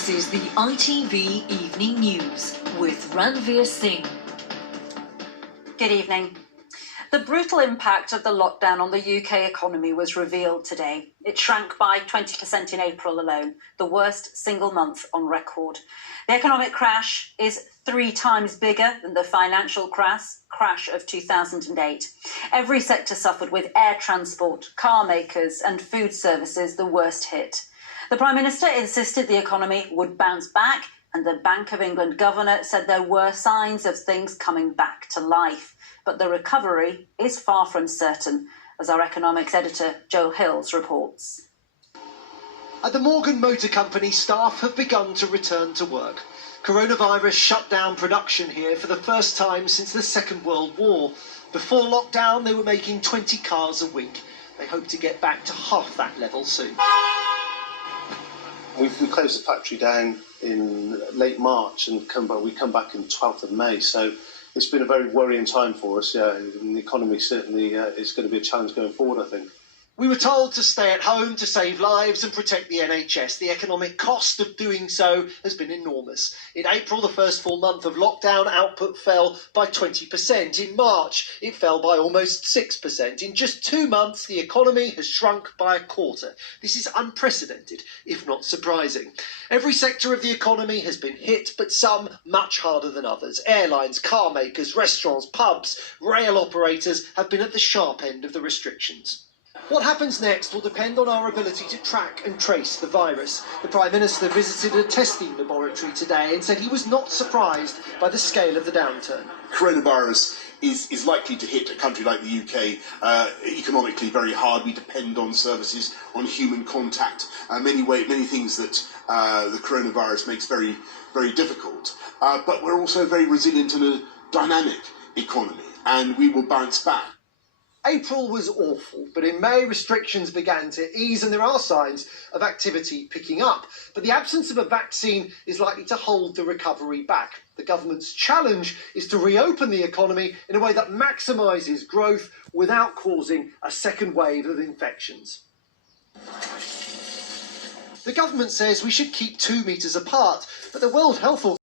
This is the ITV Evening News with Ranveer Singh. Good evening. The brutal impact of the lockdown on the UK economy was revealed today. It shrank by 20% in April alone, the worst single month on record. The economic crash is 3 times bigger than the financial crash of 2008. Every sector suffered, with air transport, car makers and food services the worst hit. The Prime Minister insisted the economy would bounce back, and the Bank of England governor said there were signs of things coming back to life. But the recovery is far from certain, as our economics editor Joe Hills reports. At the Morgan Motor Company, staff have begun to return to work. Coronavirus shut down production here for the first time since the Second World War. Before lockdown, they were making 20 cars a week. They hope to get back to half that level soon. We closed the factory down in late March and we come back on 12th of May. So it's been a very worrying time for us. Yeah, and the economy certainly is going to be a challenge going forward, I think. We were told to stay at home to save lives and protect the NHS. The economic cost of doing so has been enormous. In April, the first full month of lockdown, output fell by 20%. In March, it fell by almost 6%. In just 2 months, the economy has shrunk by a quarter. This is unprecedented, if not surprising. Every sector of the economy has been hit, but some much harder than others. Airlines, car makers, restaurants, pubs, rail operators have been at the sharp end of the restrictions. What happens next will depend on our ability to track and trace the virus. The Prime Minister visited a testing laboratory today and said he was not surprised by the scale of the downturn. Coronavirus is likely to hit a country like the UK economically very hard. We depend on services, on human contact, many things that the coronavirus makes very, very difficult. But we're also very resilient in a dynamic economy, and we will bounce back. April was awful, but in May restrictions began to ease and there are signs of activity picking up. But the absence of a vaccine is likely to hold the recovery back. The government's challenge is to reopen the economy in a way that maximises growth without causing a second wave of infections. The government says we should keep 2 metres apart, but the World Health Organization